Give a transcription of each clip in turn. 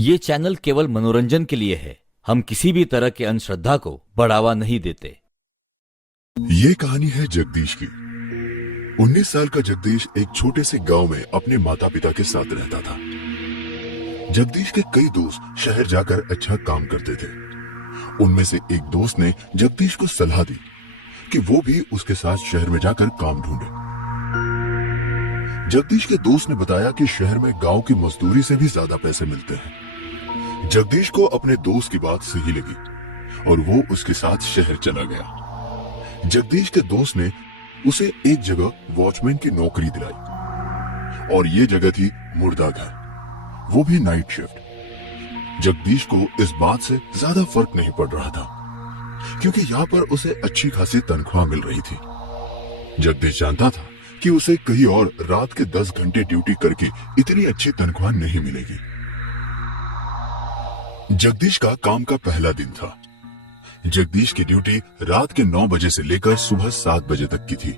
ये चैनल केवल मनोरंजन के लिए है। हम किसी भी तरह के अंधश्रद्धा को बढ़ावा नहीं देते। ये कहानी है जगदीश की। 19 साल का जगदीश एक छोटे से गांव में अपने माता पिता के साथ रहता था। जगदीश के कई दोस्त शहर जाकर अच्छा काम करते थे। उनमें से एक दोस्त ने जगदीश को सलाह दी कि वो भी उसके साथ शहर में जाकर काम ढूंढे। जगदीश के दोस्त ने बताया कि शहर में गांव की मजदूरी से भी ज्यादा पैसे मिलते हैं। जगदीश को अपने दोस्त की बात सही लगी और वो उसके साथ शहर चला गया। जगदीश के दोस्त ने उसे एक जगह वॉचमैन की नौकरी दिलाई और ये जगह थी मुर्दा घर, वो भी नाइट शिफ्ट। जगदीश को इस बात से ज्यादा फर्क नहीं पड़ रहा था क्योंकि यहाँ पर उसे अच्छी खासी तनख्वाह मिल रही थी। जगदीश जानता था कि उसे कहीं और रात के 10 घंटे ड्यूटी करके इतनी अच्छी तनख्वाह नहीं मिलेगी। जगदीश का काम का पहला दिन था। जगदीश की ड्यूटी रात के 9 बजे से लेकर सुबह 7 बजे तक की थी।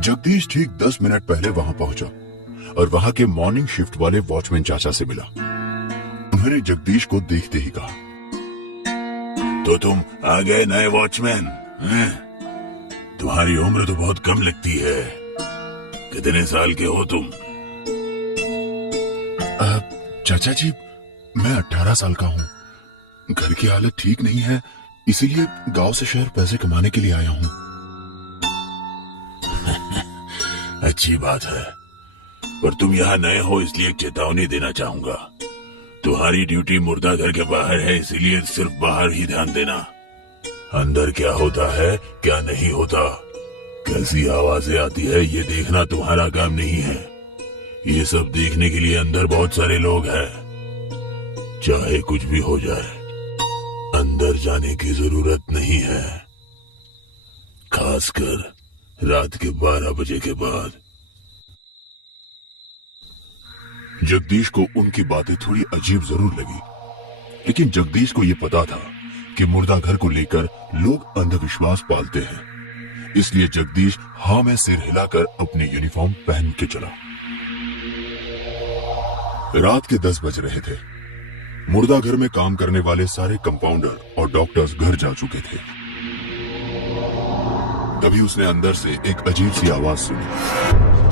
जगदीश ठीक 10 मिनट पहले वहां पहुंचा और वहां के मॉर्निंग शिफ्ट वाले वॉचमैन चाचा से मिला। उन्होंने जगदीश को देखते ही कहा, तो तुम आ गए नए वॉचमैन? तुम्हारी उम्र तो बहुत कम लगती है। कितने साल के हो तुम? चाचा जी, मैं 18 साल का हूँ। घर की हालत ठीक नहीं है, इसीलिए गांव से शहर पैसे कमाने के लिए आया हूँ। अच्छी बात है, पर तुम यहाँ नए हो इसलिए एक चेतावनी देना चाहूंगा। तुम्हारी ड्यूटी मुर्दा घर के बाहर है, इसीलिए सिर्फ बाहर ही ध्यान देना। अंदर क्या होता है क्या नहीं होता, कैसी आवाजें आती है, ये देखना तुम्हारा काम नहीं है। ये सब देखने के लिए अंदर बहुत सारे लोग हैं। चाहे कुछ भी हो जाए, अंदर जाने की जरूरत नहीं है, खासकर रात के 12 बजे के बाद। जगदीश को उनकी बातें थोड़ी अजीब जरूर लगी, लेकिन जगदीश को यह पता था कि मुर्दा घर को लेकर लोग अंधविश्वास पालते हैं, इसलिए जगदीश हाँ में सिर हिलाकर अपनी यूनिफॉर्म पहन के चला। रात के 10 बज रहे थे। मुर्दा घर में काम करने वाले सारे कंपाउंडर और डॉक्टर्स घर जा चुके थे। तभी उसने अंदर से एक अजीब सी आवाज सुनी,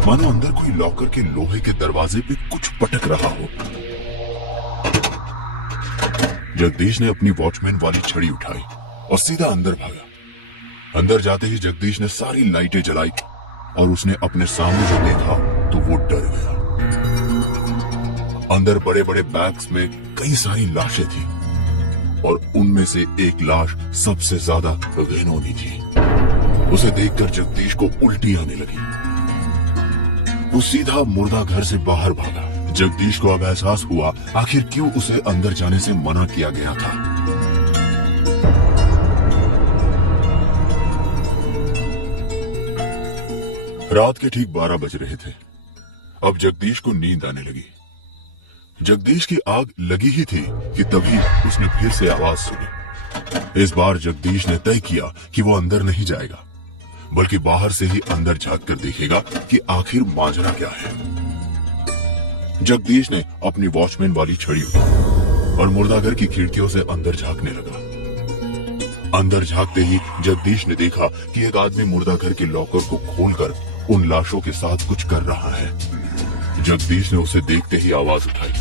मानो अंदर कोई लॉकर के लोहे के दरवाजे पे कुछ पटक रहा हो। जगदीश ने अपनी वॉचमैन वाली छड़ी उठाई और सीधा अंदर भागा। अंदर जाते ही जगदीश ने सारी लाइटें जलाई और उसने अपने सामने जो देखा तो वो डर गया। अंदर बड़े बड़े बैग्स में कई सारी लाशें थी और उनमें से एक लाश सबसे ज्यादा घिनौनी थी। उसे देखकर जगदीश को उल्टी आने लगी। वो सीधा मुर्दा घर से बाहर भागा। जगदीश को अब एहसास हुआ आखिर क्यों उसे अंदर जाने से मना किया गया था। रात के ठीक 12 बज रहे थे। अब जगदीश को नींद आने लगी। जगदीश की आग लगी ही थी कि तभी उसने फिर से आवाज सुनी। इस बार जगदीश ने तय किया कि वो अंदर नहीं जाएगा, बल्कि बाहर से ही अंदर झांक कर देखेगा कि आखिर माजरा क्या है। जगदीश ने अपनी वॉचमैन वाली छड़ी उठाई और मुर्दाघर की खिड़कियों से अंदर झांकने लगा। अंदर झांकते ही जगदीश ने देखा कि एक आदमी मुर्दाघर के लॉकर को खोलकर उन लाशों के साथ कुछ कर रहा है। जगदीश ने उसे देखते ही आवाज उठाई,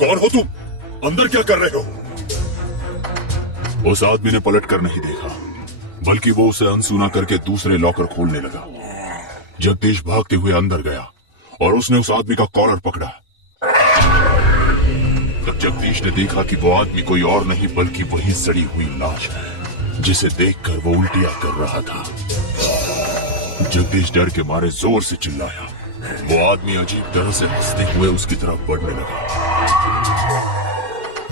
कौन हो तुम? अंदर क्या कर रहे हो? उस आदमी ने पलट कर नहीं देखा, बल्कि वो उसे अनसुना करके दूसरे लॉकर खोलने लगा। जगदीश भागते हुए अंदर गया और उसने उस आदमी का कॉलर पकड़ा। तब जगदीश ने देखा कि वो आदमी कोई और नहीं बल्कि वही सड़ी हुई लाश है, जिसे देखकर वो उल्टियां कर रहा था। जगदीश डर के मारे जोर से चिल्लाया। वो आदमी अजीब तरह से हंसते हुए उसकी तरफ बढ़ने लगा।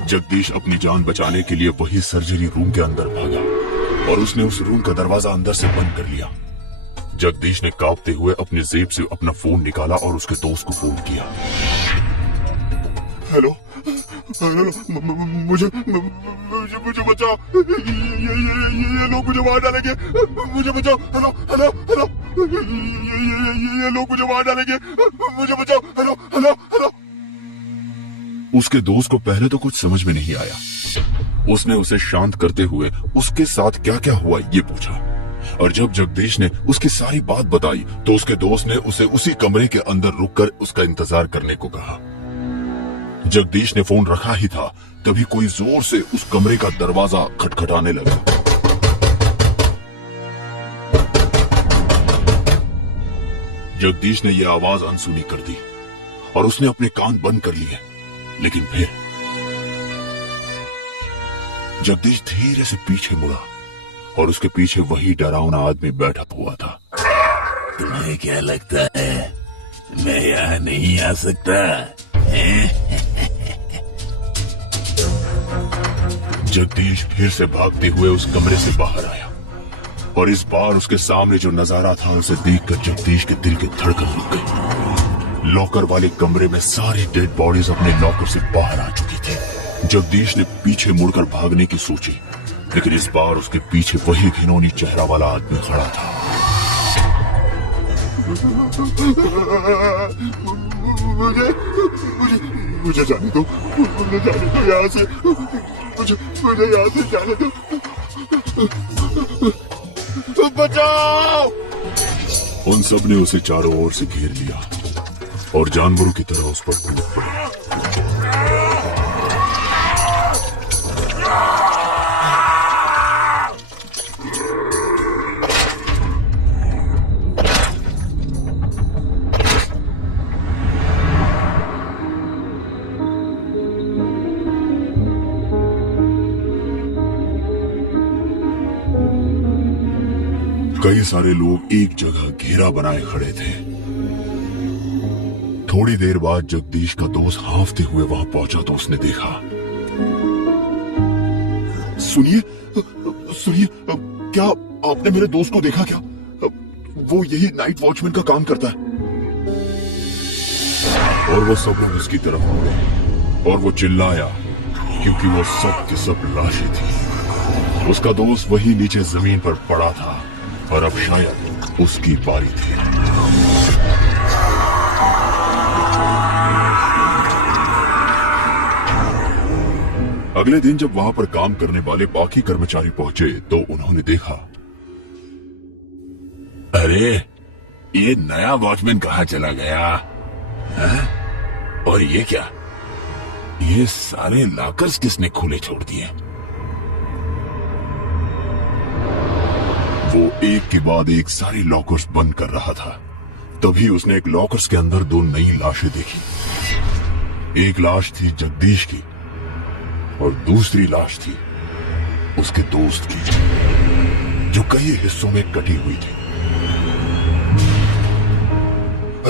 जगदीश अपनी जान बचाने के लिए वही सर्जरी रूम के अंदर भागा और उसने उस रूम का दरवाजा अंदर से बंद कर लिया। जगदीश ने कांपते हुए अपने जेब से अपना फोन निकाला और उसके दोस्त को फोन किया। हेलो हेलो, मुझे बचाओ, ये लोग मुझे मार डालेंगे, मुझे बचाओ। हेलो हेलो हेलो ये लोग मुझे मार डालेंगे, मुझे बचाओ, हेलो हेलो हेलो। उसके दोस्त को पहले तो कुछ समझ में नहीं आया। उसने उसे शांत करते हुए उसके साथ क्या क्या हुआ ये पूछा, और जब जगदीश ने उसकी सारी बात बताई तो उसके दोस्त ने उसे उसी कमरे के अंदर रुककर उसका इंतजार करने को कहा। जगदीश ने फोन रखा ही था तभी कोई जोर से उस कमरे का दरवाजा खटखटाने लगा। जगदीश ने यह आवाज अनसुनी कर दी और उसने अपने कान बंद कर लिए, लेकिन फिर जगदीश धीरे से पीछे मुड़ा और उसके पीछे वही डरावना आदमी बैठा हुआ था। तुम्हें क्या लगता है मैं यहाँ नहीं आ सकता? जगदीश फिर से भागते हुए उस कमरे से बाहर आया और इस बार उसके सामने जो नजारा था उसे देखकर जगदीश के दिल की धड़कन रुक गई। लॉकर वाले कमरे में सारी डेड बॉडीज अपने लॉकर से बाहर आ चुकी थी। जगदीश ने पीछे मुड़कर भागने की सोची, लेकिन इस बार उसके पीछे वही घिनौनी चेहरा वाला आदमी खड़ा था। मुझे जाने दो, मुझे जाने दो यहाँ से, मुझे यहाँ से जाने दो, बचाओ। उन सब ने उसे चारों ओर से घेर लिया और जानवरों की तरह उस पर कूद पड़े। कई सारे लोग एक जगह घेरा बनाए खड़े थे। थोड़ी देर बाद जगदीश का दोस्त हांफते हुए वहां पहुंचा तो उसने देखा। सुनिए सुनिए, क्या आपने मेरे दोस्त को देखा क्या? वो यही नाइट वॉचमैन का काम करता है। और वो सब लोग उसकी तरफ मुड़े और वो चिल्लाया क्योंकि वो सब की सब लाशें थी। उसका दोस्त वही नीचे जमीन पर पड़ा था और अब शायद उसकी बारी थी। अगले दिन जब वहां पर काम करने वाले बाकी कर्मचारी पहुंचे तो उन्होंने देखा, अरे ये नया वॉचमैन कहाँ चला गया है? और ये क्या, ये सारे लॉकर्स किसने खुले छोड़ दिए? वो एक के बाद एक सारी लॉकर्स बंद कर रहा था। तभी उसने एक लॉकर्स के अंदर दो नई लाशें देखी। एक लाश थी जगदीश की और दूसरी लाश थी उसके दोस्त की, जो कई हिस्सों में कटी हुई थी।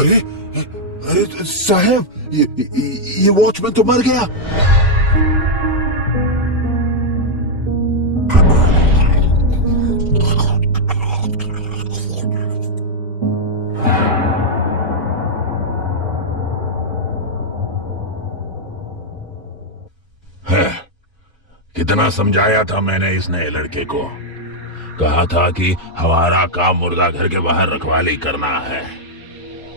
अरे अरे साहब, ये वॉचमैन तो मर गया। कितना समझाया था मैंने इस नए लड़के को, कहा था कि हमारा काम मुर्दा घर के बाहर रखवाली करना है,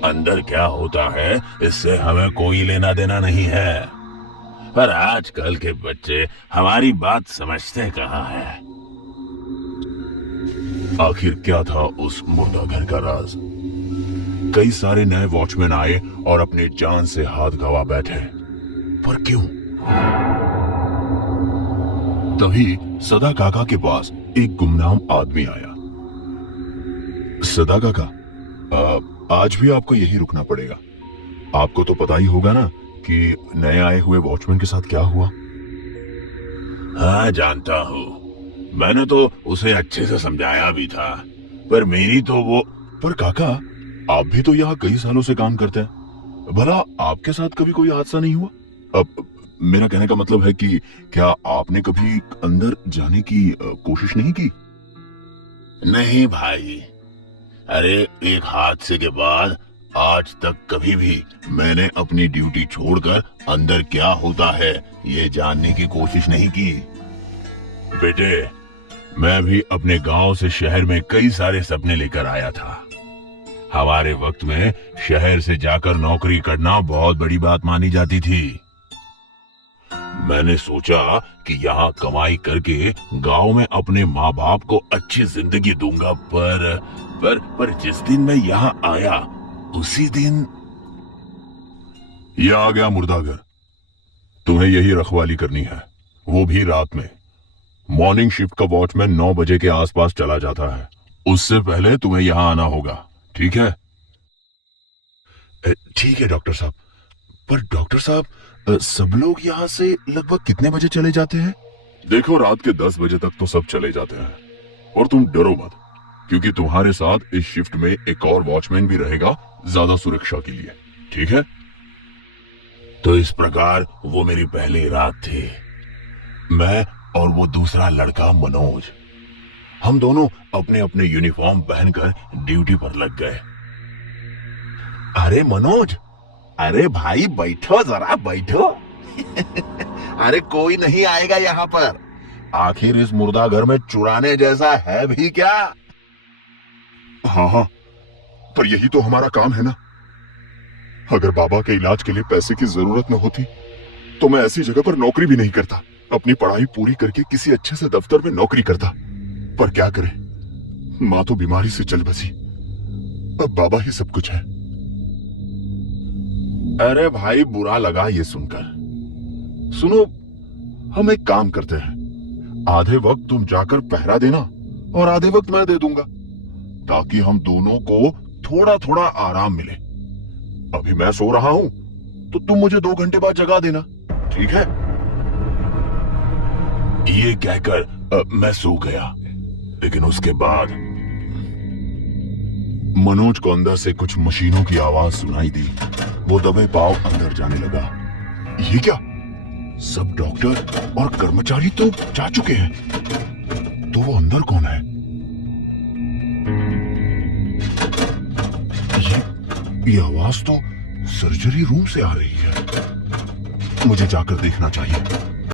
अंदर क्या होता है इससे हमें कोई लेना देना नहीं है। पर आजकल के बच्चे हमारी बात समझते कहाँ है। आखिर क्या था उस मुर्दा घर का राज? कई सारे नए वॉचमैन आए और अपने जान से हाथ गवा बैठे, पर क्यों? तभी सदा काका के पास एक गुमनाम आदमी आया। सदा काका, आज भी आपको यही रुकना पड़ेगा। आपको तो पता ही होगा ना कि नए आए हुए वॉचमैन के साथ क्या हुआ। हाँ जानता हूँ, मैंने तो उसे अच्छे से समझाया भी था, पर मेरी तो वो। पर काका, आप भी तो यहाँ कई सालों से काम करते हैं, भला आपके साथ कभी कोई हादसा नहीं हुआ? अब मेरा कहने का मतलब है कि क्या आपने कभी अंदर जाने की कोशिश नहीं की? नहीं भाई, अरे एक हादसे के बाद आज तक कभी भी मैंने अपनी ड्यूटी छोड़कर अंदर क्या होता है ये जानने की कोशिश नहीं की। बेटे, मैं भी अपने गांव से शहर में कई सारे सपने लेकर आया था, हमारे वक्त में शहर से जाकर नौकरी करना बहुत बड़ी बात मानी जाती थी। मैंने सोचा कि यहाँ कमाई करके गांव में अपने माँ बाप को अच्छी जिंदगी दूंगा, पर जिस दिन मैं यहाँ आया उसी दिन यह आ गया मुर्दाघर। तुम्हें यही रखवाली करनी है, वो भी रात में। मॉर्निंग शिफ्ट का वॉचमैन 9 बजे के आसपास चला जाता है, उससे पहले तुम्हें यहां आना होगा, ठीक है? ठीक है डॉक्टर साहब। पर डॉक्टर साहब, सब लोग यहाँ से लगभग कितने बजे चले जाते हैं? देखो, रात के 10 बजे तक तो सब चले जाते हैं। और तुम डरो मत, क्योंकि तुम्हारे साथ इस शिफ्ट में एक और वॉचमैन भी रहेगा, ज्यादा सुरक्षा के लिए, ठीक है? तो इस प्रकार वो मेरी पहली रात थी। मैं और वो दूसरा लड़का मनोज, हम दोनों अपने अपने यूनिफॉर्म पहनकर ड्यूटी पर लग गए। अरे मनोज, अरे भाई बैठो, जरा बैठो। अरे कोई नहीं आएगा यहाँ पर। आखिर इस मुर्दा घर में चुराने जैसा है भी क्या? हाँ हाँ, पर यही तो हमारा काम है ना। अगर बाबा के इलाज के लिए पैसे की जरूरत न होती तो मैं ऐसी जगह पर नौकरी भी नहीं करता। अपनी पढ़ाई पूरी करके किसी अच्छे से दफ्तर में नौकरी करता। पर क्या करें, मां तो बीमारी से चल बसी, अब बाबा ही सब कुछ है। अरे भाई, बुरा लगा ये सुनकर। सुनो, हम एक काम करते हैं, आधे वक्त तुम जाकर पहरा देना और आधे वक्त मैं दे दूंगा, ताकि हम दोनों को थोड़ा थोड़ा आराम मिले। अभी मैं सो रहा हूं तो तुम मुझे 2 घंटे बाद जगा देना, ठीक है? ये कहकर मैं सो गया, लेकिन उसके बाद मनोज को अंदर से कुछ मशीनों की आवाज सुनाई दी। वो दबे पांव अंदर जाने लगा। ये क्या, सब डॉक्टर और कर्मचारी तो जा चुके हैं, तो वो अंदर कौन है? ये आवाज तो सर्जरी रूम से आ रही है। मुझे जाकर देखना चाहिए।